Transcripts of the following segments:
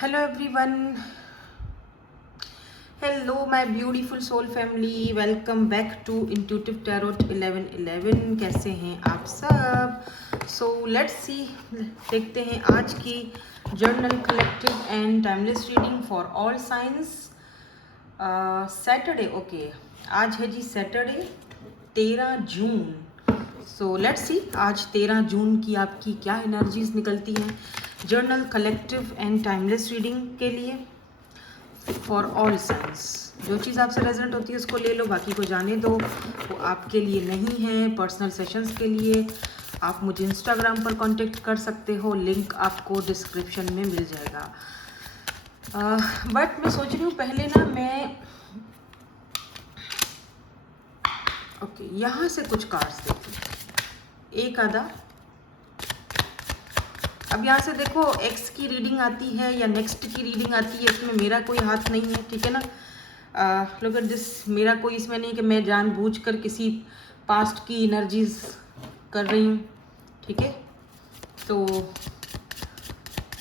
Hello everyone. Hello my beautiful soul family. Welcome back to Intuitive Tarot 1111. कैसे हैं आप सब? So let's see. देखते हैं आज की journal collective and timeless reading for all science. Saturday. Okay, आज है जी Saturday 13 June. So let's see आज 13 जून की आपकी क्या एनर्जीज निकलती हैं journal collective and timeless reading के लिए फॉर ऑल साइंस. जो चीज़ आपसे रेजोनेट होती है उसको ले लो, बाकी को जाने दो. वो आपके लिए नहीं है. पर्सनल सेशंस के लिए आप मुझे इंस्टाग्राम पर कांटेक्ट कर सकते हो. लिंक आपको डिस्क्रिप्शन में मिल जाएगा. बट मैं सोच रही हूँ पहले ना मैं यहाँ से कुछ कार्ड्स देखती हूँ, एक आधा. अब यहाँ से देखो एक्स की रीडिंग आती है या नेक्स्ट की रीडिंग आती है, इसमें मेरा कोई हाथ नहीं है, ठीक है ना. Look at this. मेरा कोई इसमें नहीं कि मैं जानबूझकर किसी पास्ट की एनर्जीज कर रही हूँ, ठीक है. तो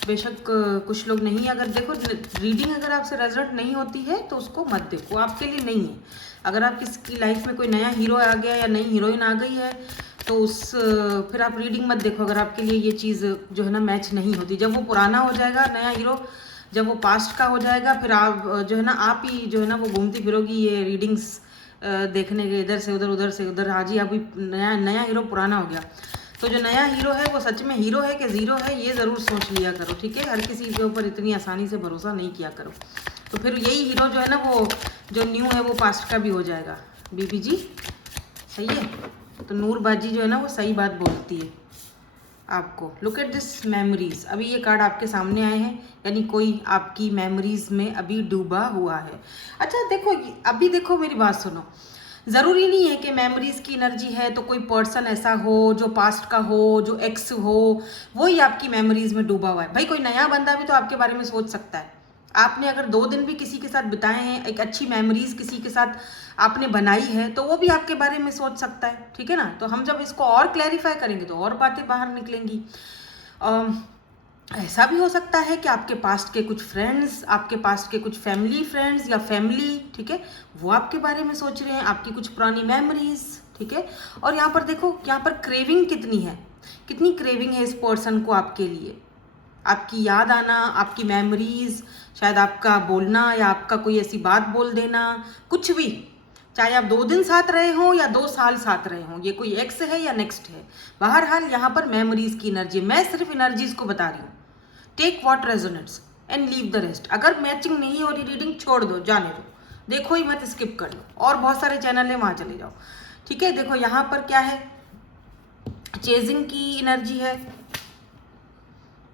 बेशक कुछ लोग नहीं, अगर देखो रीडिंग अगर आपसे रेजोनेट नहीं होती है तो उसको मत देखो, आपके लिए नहीं है. अगर आप किसकी लाइफ में कोई नया हीरो आ गया या नई हीरोइन आ गई है तो फिर आप रीडिंग मत देखो अगर आपके लिए ये चीज़ जो है ना मैच नहीं होती. जब वो पुराना हो जाएगा नया हीरो, जब वो पास्ट का हो जाएगा, फिर आप जो है ना आप ही जो है ना वो घूमती फिरोगी ये रीडिंग्स देखने के, इधर से उधर उधर से उधर. हाँ जी, अभी नया नया हीरो पुराना हो गया. तो जो नया हीरो है वो सच में हीरो है कि ज़ीरो है, ये ज़रूर सोच लिया करो, ठीक है. हर किसी के ऊपर इतनी आसानी से भरोसा नहीं किया करो. तो फिर यही हीरो जो है ना वो जो न्यू है वो पास्ट का भी हो जाएगा. बीबी जी सही है. तो नूरबाजी जो है ना वो सही बात बोलती है आपको. Look at this memories. अभी ये कार्ड आपके सामने आए हैं, यानी कोई आपकी मेमोरीज में अभी डूबा हुआ है. अच्छा देखो, अभी देखो मेरी बात सुनो. ज़रूरी नहीं है कि मेमोरीज की एनर्जी है तो कोई पर्सन ऐसा हो जो पास्ट का हो, जो एक्स हो, वही आपकी मेमोरीज में डूबा हुआ है. भाई कोई नया बंदा भी तो आपके बारे में सोच सकता है. आपने अगर 2 दिन भी किसी के साथ बिताए हैं, एक अच्छी मेमोरीज किसी के साथ आपने बनाई है, तो वो भी आपके बारे में सोच सकता है, ठीक है ना. तो हम जब इसको और क्लैरिफाई करेंगे तो और बातें बाहर निकलेंगी. ऐसा भी हो सकता है कि आपके पास्ट के कुछ फ्रेंड्स, आपके पास्ट के कुछ फैमिली फ्रेंड्स या फैमिली, ठीक है, वो आपके बारे में सोच रहे हैं, आपकी कुछ पुरानी मेमोरीज, ठीक है. और यहाँ पर देखो, यहाँ पर क्रेविंग कितनी है, कितनी क्रेविंग है इस पर्सन को आपके लिए. आपकी याद आना, आपकी मेमोरीज, शायद आपका बोलना या आपका कोई ऐसी बात बोल देना, कुछ भी. चाहे आप 2 दिन साथ रहे हो या 2 साल साथ रहे हो, ये कोई एक्स है या नेक्स्ट है, बहरहाल यहाँ पर मेमोरीज की एनर्जी. मैं सिर्फ एनर्जीज को बता रही हूँ. Take what resonates and leave the rest. अगर मैचिंग नहीं हो रही रीडिंग छोड़ दो, जाने दो, देखो ही मत, स्किप कर लो. और बहुत सारे चैनल है वहाँ चले जाओ, ठीक है. देखो यहाँ पर क्या है, चेजिंग की एनर्जी है.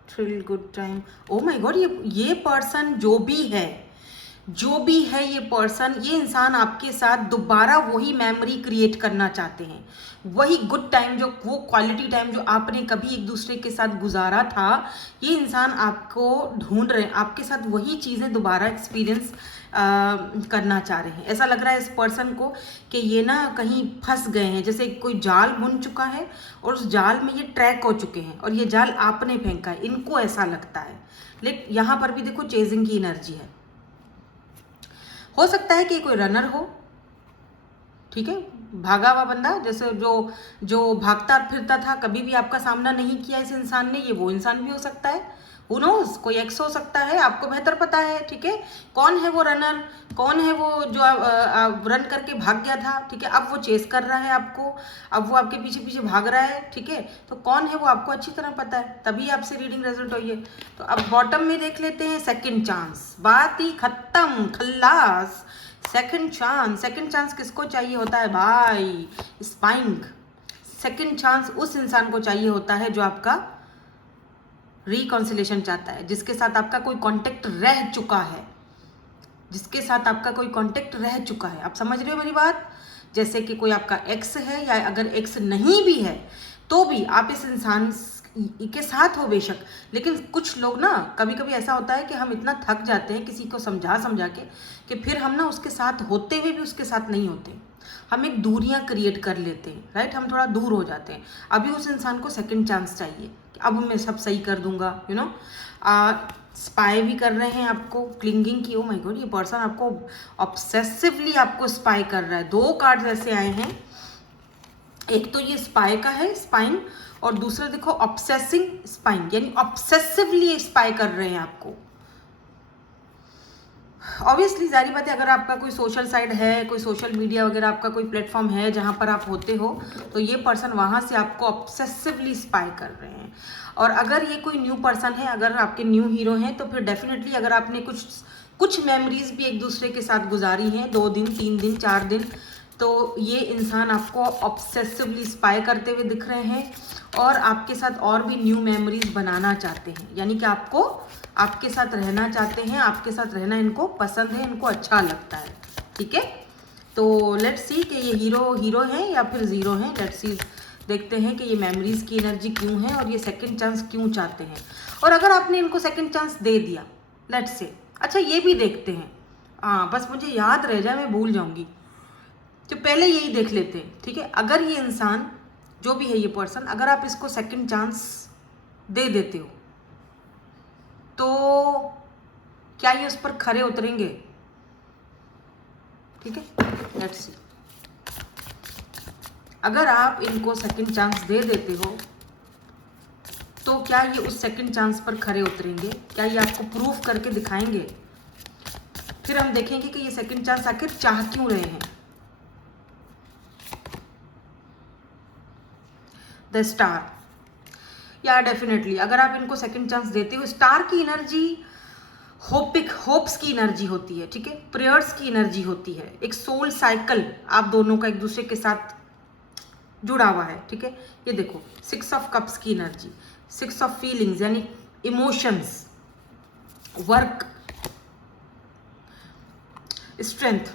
Thrill good time. Oh my God, ये पर्सन जो भी है ये पर्सन, ये इंसान आपके साथ दोबारा वही मेमोरी क्रिएट करना चाहते हैं. वही गुड टाइम, जो वो क्वालिटी टाइम जो आपने कभी एक दूसरे के साथ गुजारा था, ये इंसान आपको ढूंढ रहे हैं, आपके साथ वही चीज़ें दोबारा एक्सपीरियंस करना चाह रहे हैं. ऐसा लग रहा है इस पर्सन को कि ये ना कहीं फंस गए हैं, जैसे कोई जाल बुन चुका है और उस जाल में ये ट्रैक हो चुके हैं और ये जाल आपने फेंका है, इनको ऐसा लगता है. लेकिन यहाँ पर भी देखो चेजिंग की एनर्जी है. हो सकता है कि कोई रनर हो, ठीक है, भागा हुआ बंदा, जैसे जो भागता फिरता था, कभी भी आपका सामना नहीं किया इस इंसान ने, ये वो इंसान भी हो सकता है. हु नोज, कोई एक्स हो सकता है, आपको बेहतर पता है, ठीक है. कौन है वो रनर, कौन है वो जो रन करके भाग गया था, ठीक है. अब वो चेस कर रहा है आपको, अब वो आपके पीछे पीछे भाग रहा है, ठीक है. तो कौन है वो आपको अच्छी तरह पता है, तभी आपसे रीडिंग रिजल्ट हुई है. तो अब बॉटम में देख लेते हैं. सेकंड चांस, बात ही खत्म, खल्लास. सेकंड चांस किसको चाहिए होता है भाई? स्पाइंग. सेकंड चांस उस इंसान को चाहिए होता है जो आपका रिकॉन्सिलेशन चाहता है, जिसके साथ आपका कोई कांटेक्ट रह चुका है, जिसके साथ आपका कोई कांटेक्ट रह चुका है. आप समझ रहे हो मेरी बात? जैसे कि कोई आपका एक्स है, या अगर एक्स नहीं भी है तो भी आप इस इंसान के साथ हो बेशक. लेकिन कुछ लोग ना, कभी कभी ऐसा होता है कि हम इतना थक जाते हैं किसी को समझा समझा के कि फिर हम ना उसके साथ होते हुए भी उसके साथ नहीं होते. हम एक दूरियां क्रिएट कर लेते हैं, राइट. हम थोड़ा दूर हो जाते हैं. अभी उस इंसान को सेकंड चांस चाहिए, अब मैं सब सही कर दूंगा, यू नो। स्पाई भी कर रहे हैं आपको, क्लिंगिंग की। ओ माय गॉड, ये पर्सन आपको ऑब्सेसिवली आपको स्पाई कर रहा है। 2 कार्ड्स ऐसे आए हैं, एक तो ये स्पाई का है, स्पाइंग, और दूसरा देखो ऑब्सेसिंग स्पाइंग, यानी ऑब्सेसिवली स्पाई कर रहे हैं आपको। ऑब्वियसली जारी बात है, अगर आपका कोई सोशल साइट है, कोई सोशल मीडिया वगैरह आपका कोई प्लेटफॉर्म है जहाँ पर आप होते हो, तो ये पर्सन वहाँ से आपको ऑब्सेसिवली स्पाई कर रहे हैं। और अगर ये कोई न्यू पर्सन है, अगर आपके न्यू हीरो हैं, तो फिर डेफिनेटली अगर आपने कुछ मेमोरीज भी एक दूसरे के साथ गुजारी हैं, 2 दिन 3 दिन 4 दिन, तो ये इंसान आपको ऑब्सेसिवली स्पाई करते हुए दिख रहे हैं और आपके साथ और भी न्यू मेमोरीज बनाना चाहते हैं, यानी कि आपको आपके साथ रहना चाहते हैं, आपके साथ रहना इनको पसंद है, इनको अच्छा लगता है, ठीक है। तो लेट्स सी कि ये हीरो है या फिर जीरो है। लेट्स सी, देखते हैं कि ये मेमोरीज की एनर्जी क्यों है और ये सेकंड चांस क्यों चाहते हैं। और अगर आपने इनको सेकंड चांस दे दिया, लेट्स से, अच्छा ये भी देखते हैं, हाँ बस मुझे याद रह जाए, मैं भूल जाऊंगी, तो पहले यही देख लेते हैं, ठीक है। अगर ये इंसान जो भी है, ये पर्सन, अगर आप इसको सेकंड चांस दे देते हो, तो क्या ये उस पर खरे उतरेंगे, ठीक है। लेट्स सी, अगर आप इनको सेकंड चांस दे देते हो, तो क्या ये उस सेकंड चांस पर खरे उतरेंगे, क्या ये आपको प्रूफ करके दिखाएंगे। फिर हम देखेंगे कि ये सेकंड चांस आखिर चाह क्यों रहे हैं। द स्टार, या डेफिनेटली अगर आप इनको सेकंड चांस देते हो, स्टार की एनर्जी होप्स की एनर्जी होती है, ठीक है, प्रेयर्स की एनर्जी होती है, एक सोल साइकिल आप दोनों का एक दूसरे के साथ जुड़ा हुआ है, ठीक है। ये देखो 6 ऑफ कप्स की एनर्जी, 6 ऑफ फीलिंग्स यानी इमोशंस, वर्क, स्ट्रेंथ।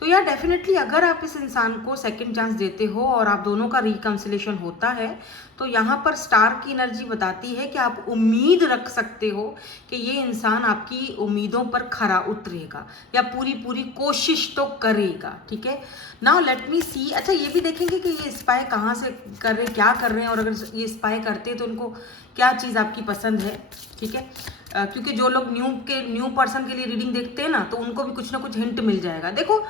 तो यार डेफिनेटली अगर आप इस इंसान को सेकंड चांस देते हो और आप दोनों का रिकंसिलेशन होता है, तो यहाँ पर स्टार की एनर्जी बताती है कि आप उम्मीद रख सकते हो कि ये इंसान आपकी उम्मीदों पर खरा उतरेगा या पूरी कोशिश तो करेगा, ठीक है। नाउ लेट मी सी, अच्छा ये भी देखेंगे कि ये स्पाई कहाँ से कर रहे हैं, क्या कर रहे हैं, और अगर ये स्पाई करते हैं तो इनको क्या चीज़ आपकी पसंद है, ठीक है। क्योंकि जो लोग न्यू पर्सन के लिए रीडिंग देखते हैं ना, तो उनको भी कुछ ना कुछ हिंट मिल जाएगा। देखो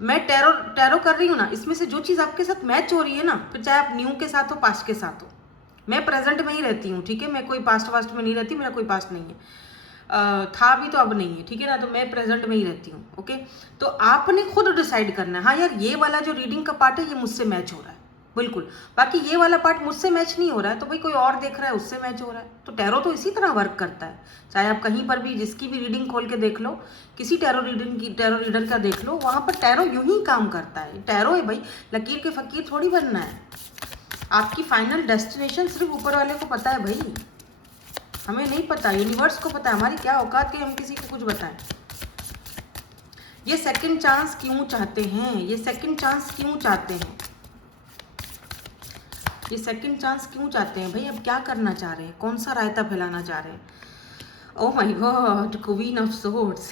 मैं टैरो कर रही हूँ ना, इसमें से जो चीज़ आपके साथ मैच हो रही है ना, फिर चाहे आप न्यू के साथ हो, पास्ट के साथ हो, मैं प्रेजेंट में ही रहती हूँ, ठीक है, मैं कोई पास्ट में नहीं रहती, मेरा कोई पास्ट नहीं है, था भी तो अब नहीं है, ठीक है ना, तो मैं प्रेजेंट में ही रहती हूँ, ओके। तो आपने खुद डिसाइड करना है, हाँ यार ये वाला जो रीडिंग का पार्ट है ये मुझसे मैच हो रहा है, बिल्कुल, बाकी ये वाला पार्ट मुझसे मैच नहीं हो रहा है, तो भाई कोई और देख रहा है उससे मैच हो रहा है। तो टैरो तो इसी तरह वर्क करता है, चाहे आप कहीं पर भी जिसकी भी रीडिंग खोल के देख लो, किसी टैरो रीडर का देख लो, वहाँ पर टैरो यूं ही काम करता है। टैरो है भाई, लकीर के फकीर थोड़ी बनना है। आपकी फाइनल डेस्टिनेशन सिर्फ ऊपर वाले को पता है भाई, हमें नहीं पता, यूनिवर्स को पता है। हमारी क्या औकात कि हम किसी को कुछ बताएं। ये सेकंड चांस क्यों चाहते हैं, ये सेकंड चांस क्यों चाहते हैं, ये सेकंड चांस क्यों चाहते हैं भाई। अब क्या करना चाह रहे हैं, कौन सा रायता फैलाना चाह रहे हैं। Oh my God, queen of swords,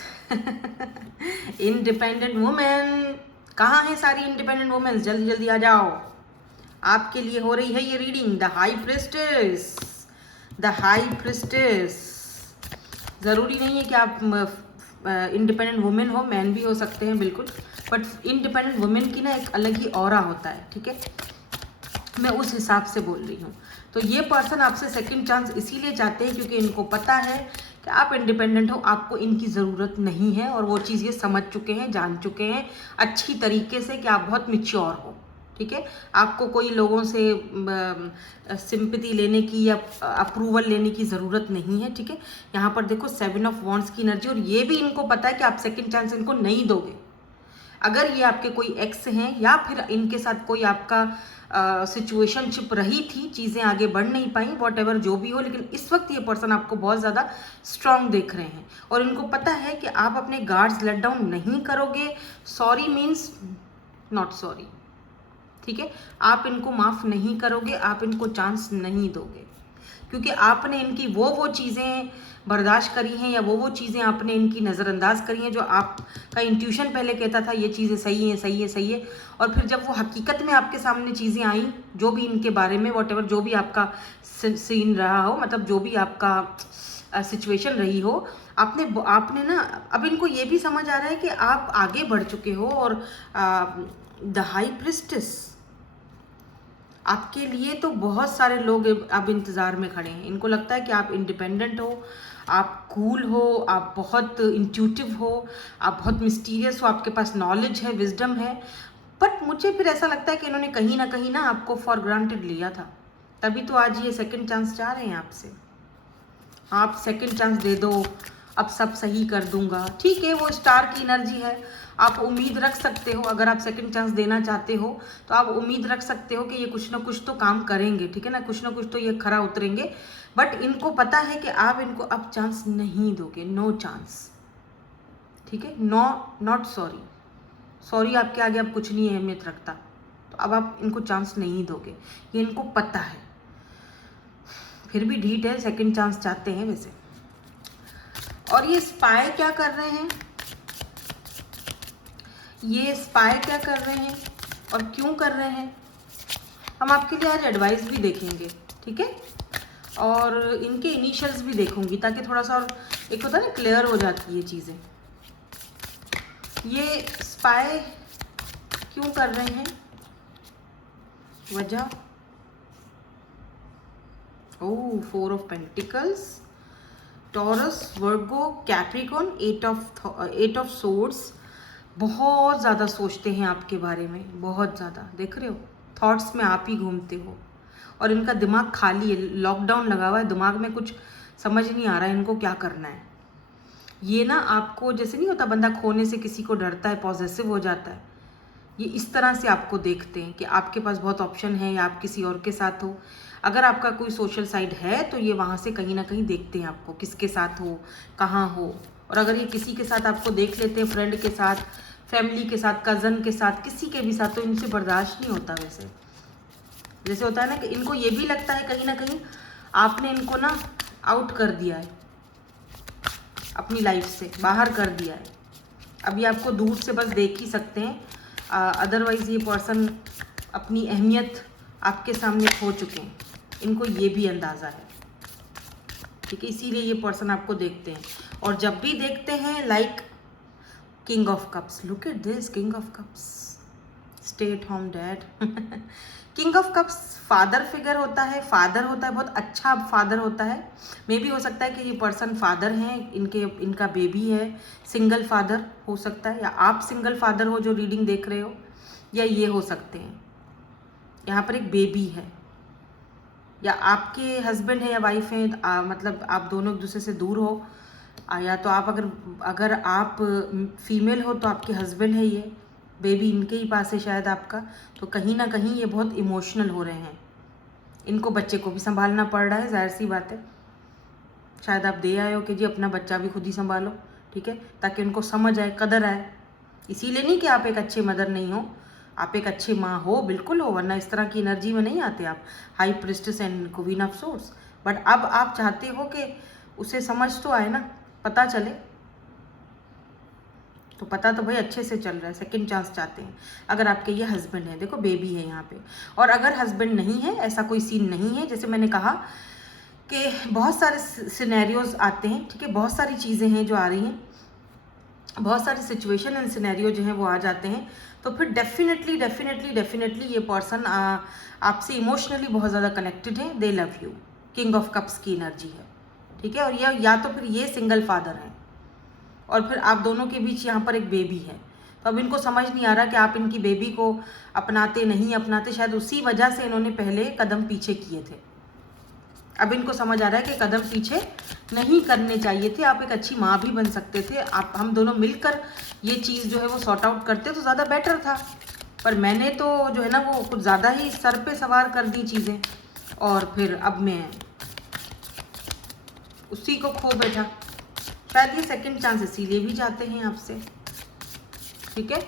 independent women, कहाँ है सारी इंडिपेंडेंट वुमेन, जल्दी जल्दी आ जाओ, आपके लिए हो रही है ये reading. The high priestess, the high priestess, ज़रूरी नहीं है कि आप इंडिपेंडेंट वुमेन हो, मैन भी हो सकते हैं बिल्कुल, बट इंडिपेंडेंट वुमेन की ना एक अलग ही ऑरा होता है, ठीक है, मैं उस हिसाब से बोल रही हूँ। तो ये पर्सन आपसे सेकंड चांस इसीलिए चाहते हैं क्योंकि इनको पता है कि आप इंडिपेंडेंट हो, आपको इनकी ज़रूरत नहीं है, और वो चीज़ ये समझ चुके हैं, जान चुके हैं अच्छी तरीके से कि आप बहुत मैच्योर हो, ठीक है। आपको कोई लोगों से सिंपैथी लेने की या अप्रूवल लेने की ज़रूरत नहीं है, ठीक है। यहाँ पर देखो 7 ऑफ वॉन्ड्स की एनर्जी, और ये भी इनको पता है कि आप सेकंड चांस इनको नहीं दोगे। अगर ये आपके कोई एक्स हैं या फिर इनके साथ कोई आपका सिचुएशनशिप रही थी, चीज़ें आगे बढ़ नहीं पाई, वॉट एवर जो भी हो, लेकिन इस वक्त ये पर्सन आपको बहुत ज़्यादा स्ट्रांग देख रहे हैं और इनको पता है कि आप अपने गार्ड्स लेट डाउन नहीं करोगे। सॉरी मीन्स नॉट सॉरी, ठीक है, आप इनको माफ़ नहीं करोगे, आप इनको चांस नहीं दोगे। क्योंकि आपने इनकी वो चीज़ें बर्दाश्त करी हैं या वो चीज़ें आपने इनकी नज़रअंदाज करी हैं जो आपका इंट्यूशन पहले कहता था ये चीज़ें सही हैं, सही है, सही है, और फिर जब वो हकीकत में आपके सामने चीज़ें आई, जो भी इनके बारे में वॉटेवर जो भी आपका सीन रहा हो, मतलब जो भी आपका सिचुएशन रही हो, आपने ना अब इनको ये भी समझ आ रहा है कि आप आगे बढ़ चुके हो और द हाई प्रिस्टेस आपके लिए तो बहुत सारे लोग अब इंतज़ार में खड़े हैं। इनको लगता है कि आप इंडिपेंडेंट हो, आप कूल हो, आप बहुत इंट्यूटिव हो, आप बहुत मिस्टीरियस हो, आपके पास नॉलेज है, विजडम है। बट मुझे फिर ऐसा लगता है कि इन्होंने कहीं ना आपको फॉर ग्रांटेड लिया था, तभी तो आज ये सेकंड चांस चाह रहे हैं आपसे। आप सेकंड चांस दे दो, अब सब सही कर दूंगा। ठीक है, वो स्टार की एनर्जी है, आप उम्मीद रख सकते हो। अगर आप सेकंड चांस देना चाहते हो तो आप उम्मीद रख सकते हो कि ये कुछ ना कुछ तो काम करेंगे, ठीक है ना, कुछ ना कुछ तो ये खरा उतरेंगे। बट इनको पता है कि आप इनको अब चांस नहीं दोगे, नो चांस, ठीक है, नो, नॉट सॉरी, सॉरी आपके आगे अब कुछ नहीं अहमियत रखता, तो अब आप इनको चांस नहीं दोगे, ये इनको पता है। फिर भी ढीठ है, सेकंड चांस चाहते हैं वैसे। और ये स्पाई क्या कर रहे हैं, ये स्पाई क्या कर रहे हैं और क्यों कर रहे हैं, हम आपके लिए आज एडवाइस भी देखेंगे, ठीक है, और इनके इनिशियल्स भी देखूंगी ताकि थोड़ा सा और एक होता है ना, क्लियर हो जाती है चीज़ें। ये स्पाई क्यों कर रहे हैं, वजह, ओह 4 of pentacles, taurus, Virgo, Capricorn, 8 of swords. बहुत ज़्यादा सोचते हैं आपके बारे में, बहुत ज़्यादा, देख रहे हो, थॉट्स में आप ही घूमते हो और इनका दिमाग खाली है, लॉकडाउन लगा हुआ है, दिमाग में कुछ समझ नहीं आ रहा है इनको क्या करना है। ये ना आपको, जैसे नहीं होता बंदा खोने से किसी को डरता है, पॉजेसिव हो जाता है, ये इस तरह से आपको देखते हैं कि आपके पास बहुत ऑप्शन है या आप किसी और के साथ हो। अगर आपका कोई सोशल साइड है तो ये वहाँ से कहीं ना कहीं देखते हैं आपको, किसके साथ हो, कहाँ हो। और अगर ये किसी के साथ आपको देख लेते हैं, फ्रेंड के साथ, फैमिली के साथ, कज़न के साथ, किसी के भी साथ, तो इनसे बर्दाश्त नहीं होता। वैसे जैसे होता है ना कि इनको ये भी लगता है कहीं ना कहीं आपने इनको ना आउट कर दिया है, अपनी लाइफ से बाहर कर दिया है। अभी आपको दूर से बस देख ही सकते हैं, अदरवाइज़ ये पर्सन अपनी अहमियत आपके सामने खो चुके हैं, इनको ये भी अंदाज़ा है, ठीक है, इसीलिए ये पर्सन आपको देखते हैं। और जब भी देखते हैं, like king of cups, look at this, king of cups, stay at home dad. King of cups father figure होता है, फादर होता है, बहुत अच्छा फादर होता है। मे भी हो सकता है कि ये पर्सन फादर हैं, इनका बेबी है, सिंगल फादर हो सकता है, या आप सिंगल फादर हो जो रीडिंग देख रहे हो, या ये हो सकते हैं। यहाँ पर एक बेबी है, या आपके हस्बैंड है या वाइफ है, मतलब आप दोनों एक दूसरे से दूर हो, या तो आप अगर आप फीमेल हो तो आपके हस्बैंड है, ये बेबी इनके ही पास है शायद आपका। तो कहीं ना कहीं ये बहुत इमोशनल हो रहे हैं, इनको बच्चे को भी संभालना पड़ रहा है, जाहिर सी बात है। शायद आप दे आए हो कि जी अपना बच्चा भी खुद ही संभालो, ठीक है, ताकि उनको समझ आए, कदर आए। इसीलिए नहीं कि आप एक अच्छे मदर नहीं हो, आप एक अच्छी माँ हो, बिल्कुल हो, वरना इस तरह की एनर्जी में नहीं आते आप, high priestess and queen of source. But अब आप चाहते हो कि उसे समझ तो आए ना, पता चले, तो पता तो भाई अच्छे से चल रहा है, सेकंड चांस चाहते हैं। अगर आपके ये हस्बैंड है, देखो बेबी है यहाँ पे, और अगर हस्बैंड नहीं है, ऐसा कोई सीन नहीं है, जैसे मैंने कहा कि बहुत सारे सिनेरियोज आते हैं, ठीक है, बहुत सारी चीज़ें हैं जो आ रही हैं, बहुत सारे सिचुएशन एंड सिनेरियो जो हैं वो आ जाते हैं। तो फिर डेफिनेटली ये पर्सन आपसे इमोशनली बहुत ज़्यादा कनेक्टेड है, दे love you, king of cups की एनर्जी है, ठीक है। और या तो फिर ये सिंगल फादर हैं और फिर आप दोनों के बीच यहाँ पर एक बेबी है। तो अब इनको समझ नहीं आ रहा कि आप इनकी बेबी को अपनाते नहीं अपनाते, शायद उसी वजह से इन्होंने पहले कदम पीछे किए थे। अब इनको समझ आ रहा है कि कदम पीछे नहीं करने चाहिए थे, आप एक अच्छी माँ भी बन सकते थे, आप हम दोनों मिलकर ये चीज़ जो है वो सॉर्ट आउट करते तो ज़्यादा बेटर था। पर मैंने तो जो है ना वो कुछ ज़्यादा ही सर पे सवार कर दी चीज़ें, और फिर अब मैं उसी को खो बैठा। शायद ये सेकंड चांस इसीलिए भी चाहते हैं आपसे, ठीक है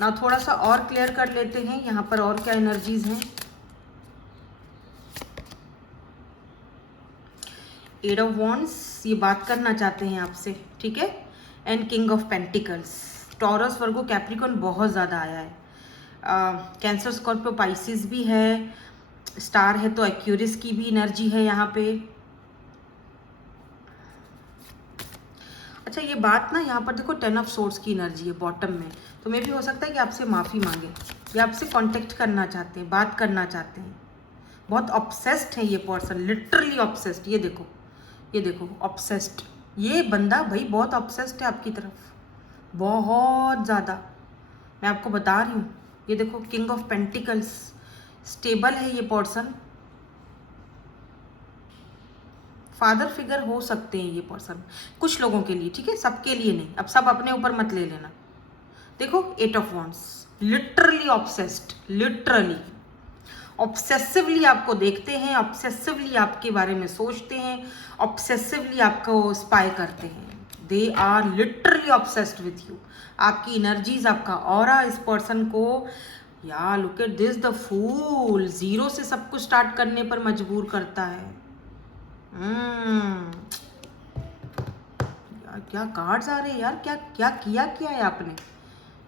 ना। थोड़ा सा और क्लियर कर लेते हैं यहाँ पर और क्या एनर्जीज हैं। 8 ऑफ वॉन्ड्स, ये बात करना चाहते हैं आपसे, ठीक है। And king of pentacles, taurus, Virgo, Capricorn बहुत ज़्यादा आया है। कैंसर, स्कॉर्पियो, पाइसिस भी है, स्टार है तो एक्यूरिस की भी एनर्जी है यहाँ पे। अच्छा, ये बात ना यहाँ पर देखो 10 ऑफ सोर्स की एनर्जी है बॉटम में, तो मे भी हो सकता है कि आपसे माफ़ी मांगे या आपसे कांटेक्ट करना चाहते हैं, बात करना चाहते हैं। बहुत ऑब्सेस्ड है ये पर्सन, लिटरली ऑब्सेस्ड। ये देखो ऑब्सेस्ड, ये बंदा भाई बहुत ऑब्सेस्ड है आपकी तरफ, बहुत ज़्यादा। मैं आपको बता रही हूँ, ये देखो किंग ऑफ पेंटिकल्स, स्टेबल है ये पर्सन, फादर फिगर हो सकते हैं ये पर्सन कुछ लोगों के लिए, ठीक है, सबके लिए नहीं। अब सब अपने ऊपर मत ले लेना। देखो 8 of wands, literally obsessed, literally obsessively आपको देखते हैं, ऑब्सेसिवली आपके बारे में सोचते हैं, ऑब्सेसिवली आपको स्पाई करते हैं। They are literally obsessed with you. आपकी एनर्जीज, आपका ऑरा इस पर्सन को, या look at this, the fool, zero से सब कुछ स्टार्ट करने पर मजबूर करता है। क्या कार्ड्स आ रहे हैं यार, क्या क्या किया है आपने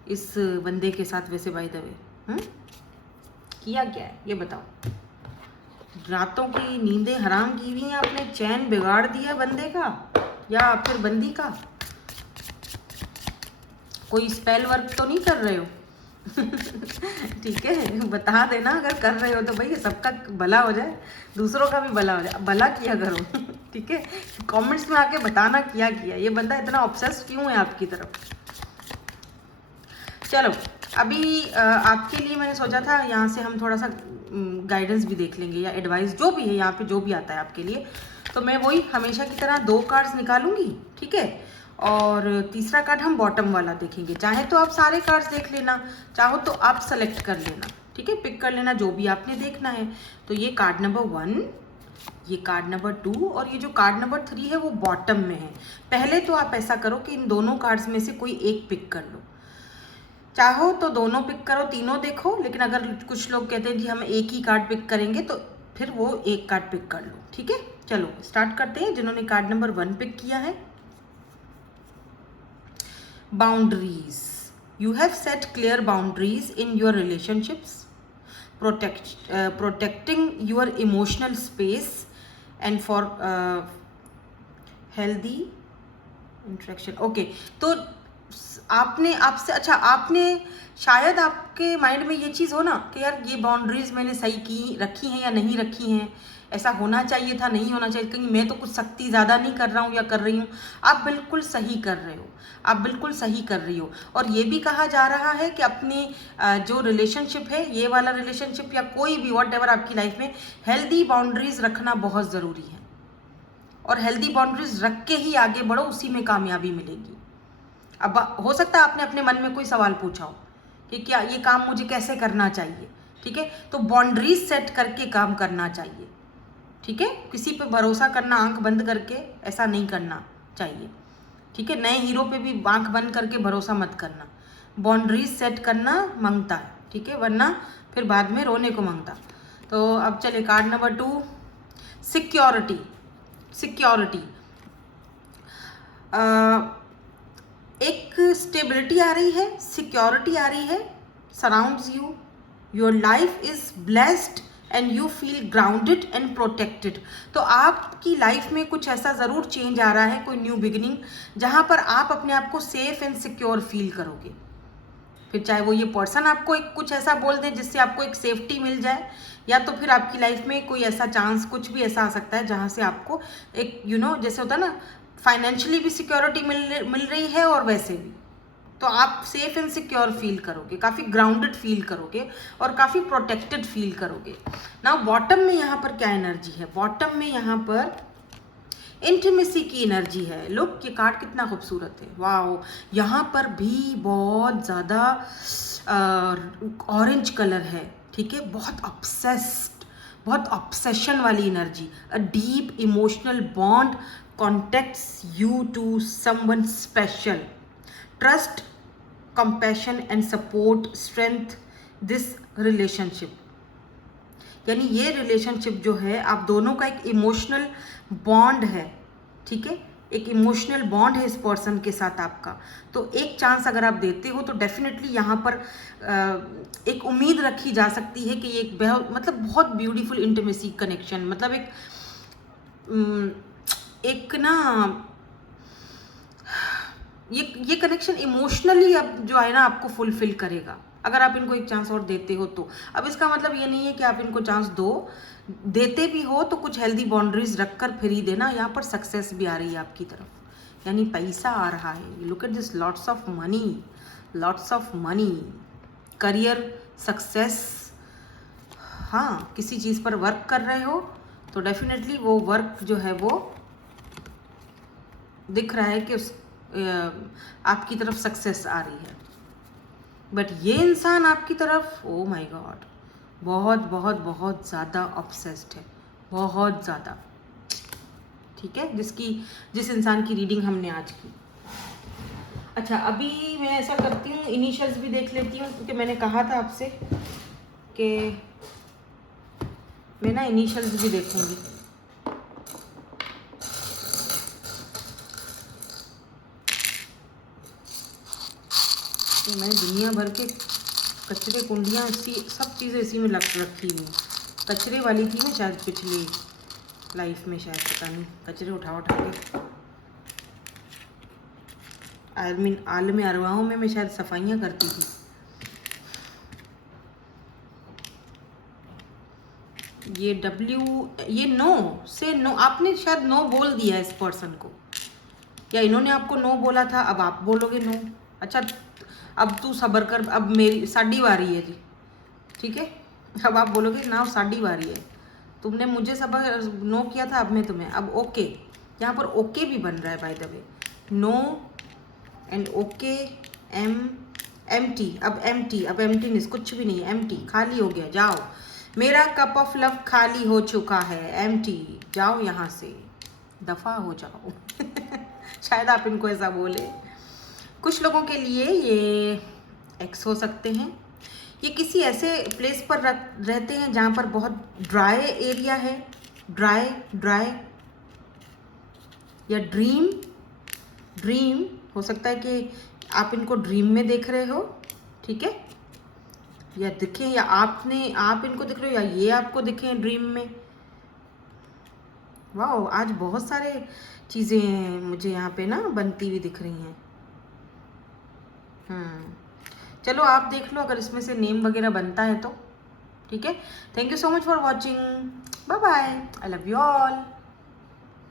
इस बंदे के साथ वैसे, बाय द वे किया क्या है ये बताओ। रातों की नींदें हराम की हुई हैं आपने, चैन बिगाड़ दिया बंदे का या फिर बंदी का। कोई स्पेल वर्क तो नहीं कर रहे हो? ठीक है, बता देना अगर कर रहे हो तो भाई सबका भला हो जाए, दूसरों का भी भला हो जाए, भला किया करो। ठीक है, कमेंट्स में आके बताना क्या किया, ये बंदा इतना ऑब्सेस क्यों है आपकी तरफ। चलो अभी आपके लिए मैंने सोचा था यहाँ से हम थोड़ा सा गाइडेंस भी देख लेंगे या एडवाइस, जो भी है यहाँ पे, जो भी आता है आपके लिए। तो मैं वही हमेशा की तरह 2 कार्ड्स निकालूंगी, ठीक है, और तीसरा कार्ड हम बॉटम वाला देखेंगे। चाहे तो आप सारे कार्ड्स देख लेना, चाहो तो आप सेलेक्ट कर लेना, ठीक है, पिक कर लेना जो भी आपने देखना है। तो ये कार्ड नंबर 1, ये कार्ड नंबर 2 और ये जो कार्ड नंबर 3 है वो बॉटम में है। पहले तो आप ऐसा करो कि इन दोनों कार्ड्स में से कोई एक पिक कर लो, चाहो तो दोनों पिक करो, तीनों देखो, लेकिन अगर कुछ लोग कहते हैं जी हम एक ही कार्ड पिक करेंगे तो फिर वो एक कार्ड पिक कर लो, ठीक है। चलो स्टार्ट करते हैं। जिन्होंने कार्ड नंबर 1 पिक किया है, boundaries, you have set clear boundaries in your relationships, protecting your emotional space and for healthy interaction. Okay, तो आपने आपसे, अच्छा आपने शायद आपके माइंड में ये चीज़ हो ना कि यार ये बाउंड्रीज मैंने सही की रखी हैं या नहीं रखी हैं, ऐसा होना चाहिए था, नहीं होना चाहिए, कहीं मैं तो कुछ सख्ती ज़्यादा नहीं कर रहा हूँ या कर रही हूँ। आप बिल्कुल सही कर रहे हो, आप बिल्कुल सही कर रही हो। और ये भी कहा जा रहा है कि अपनी जो रिलेशनशिप है, ये वाला रिलेशनशिप या कोई भी वॉट एवर आपकी लाइफ में, हेल्दी बाउंड्रीज रखना बहुत ज़रूरी है। और हेल्दी बाउंड्रीज रख के ही आगे बढ़ो, उसी में कामयाबी मिलेगी। अब हो सकता है आपने अपने मन में कोई सवाल पूछा हो कि क्या ये काम मुझे कैसे करना चाहिए, ठीक है, तो बाउंड्रीज सेट करके काम करना चाहिए, ठीक है। किसी पे भरोसा करना आंख बंद करके ऐसा नहीं करना चाहिए, ठीक है। नए हीरो पे भी आंख बंद करके भरोसा मत करना, बाउंड्रीज सेट करना मांगता है, ठीक है, वरना फिर बाद में रोने को मांगता। तो अब चले कार्ड नंबर 2, सिक्योरिटी। सिक्योरिटी, एक स्टेबिलिटी आ रही है, सिक्योरिटी आ रही है, surrounds you, your life is blessed and you feel grounded and protected. तो आपकी लाइफ में कुछ ऐसा ज़रूर चेंज आ रहा है, कोई न्यू बिगिनिंग, जहाँ पर आप अपने आप को सेफ एंड सिक्योर फील करोगे। फिर चाहे वो ये पर्सन आपको एक कुछ ऐसा बोल दे जिससे आपको एक सेफ्टी मिल जाए, या तो फिर आपकी लाइफ में कोई ऐसा चांस, कुछ भी ऐसा आ सकता है जहाँ से आपको एक जैसे होता है ना, फाइनेंशियली भी सिक्योरिटी मिल रही है और वैसे भी, तो आप सेफ एंड सिक्योर फील करोगे, काफ़ी ग्राउंडेड फील करोगे और काफ़ी प्रोटेक्टेड फील करोगे। नाउ बॉटम में यहाँ पर क्या एनर्जी है? बॉटम में यहाँ पर इंटीमेसी की एनर्जी है। लुक, ये कार्ड कितना खूबसूरत है, वाओ। यहाँ पर भी बहुत ज़्यादा ऑरेंज कलर है, ठीक है, बहुत ऑब्सेस्ड, बहुत ऑब्सेशन वाली energy. A deep emotional bond contacts you to someone special. Trust, compassion and support strength this relationship. यानी ये रिलेशनशिप जो है, आप दोनों का एक इमोशनल बॉन्ड है, ठीक है, एक इमोशनल बॉन्ड है इस पर्सन के साथ आपका। तो एक चांस अगर आप देते हो तो डेफिनेटली यहाँ पर एक उम्मीद रखी जा सकती है कि ये एक मतलब बहुत ब्यूटीफुल इंटीमेसी कनेक्शन, मतलब एक ना ये कनेक्शन इमोशनली अब जो है ना आपको फुलफिल करेगा, अगर आप इनको एक चांस और देते हो तो। अब इसका मतलब ये नहीं है कि आप इनको चांस देते भी हो तो कुछ हेल्दी बाउंड्रीज रखकर फिर ही देना। यहाँ पर सक्सेस भी आ रही है आपकी तरफ, यानी पैसा आ रहा है। Look at this, lots of money, career success. हाँ, किसी चीज़ पर वर्क कर रहे हो तो डेफिनेटली वो वर्क जो है वो दिख रहा है कि आपकी तरफ सक्सेस आ रही है। बट ये इंसान आपकी तरफ, ओ माय गॉड, बहुत बहुत बहुत ज़्यादा ऑब्सेस्ड है, बहुत ज़्यादा, ठीक है, जिस इंसान की रीडिंग हमने आज की। अच्छा, अभी मैं ऐसा करती हूँ, इनिशियल्स भी देख लेती हूँ, क्योंकि मैंने कहा था आपसे कि मैं ना इनिशियल्स भी देखूँगी। मैंने दुनिया भर के कचरे कुंडियाँ सब चीज़ें इसी में रखी हुई। कचरे वाली थी मैं शायद पिछली लाइफ में, शायद, पता नहीं, कचरे उठा के आलम अरवाहों में मैं शायद सफाइयाँ करती थी। ये नो, आपने शायद नो बोल दिया इस पर्सन को, या इन्होंने आपको नो बोला था, अब आप बोलोगे नो। अच्छा, अब तू सब्र कर, अब मेरी साडी बारी है जी, ठीक है, अब आप बोलोगे ना साडी बारी है, तुमने मुझे सब्र नो किया था, अब मैं तुम्हें, अब ओके, यहाँ पर ओके भी बन रहा है by the way, no end okay, empty, अब एम्प्टीनेस, कुछ भी नहीं, एम्प्टी, खाली हो गया, जाओ, मेरा कप ऑफ लव खाली हो चुका है, एम्प्टी, जाओ यहाँ से, दफा हो जाओ। शायद आप इनको ऐसा बोले। कुछ लोगों के लिए ये एक्स हो सकते हैं, ये किसी ऐसे प्लेस पर रहते हैं जहाँ पर बहुत ड्राई एरिया है, ड्राई, या ड्रीम हो सकता है कि आप इनको ड्रीम में देख रहे हो, ठीक है, या दिखे, या आप इनको दिख रहे हो, या ये आपको दिखे ड्रीम में। वाह, आज बहुत सारे चीज़ें मुझे यहाँ पे ना बनती हुई दिख रही हैं। चलो आप देख लो अगर इसमें से नेम वगैरह बनता है तो, ठीक है। Thank you so much for watching, bye bye, I love you all.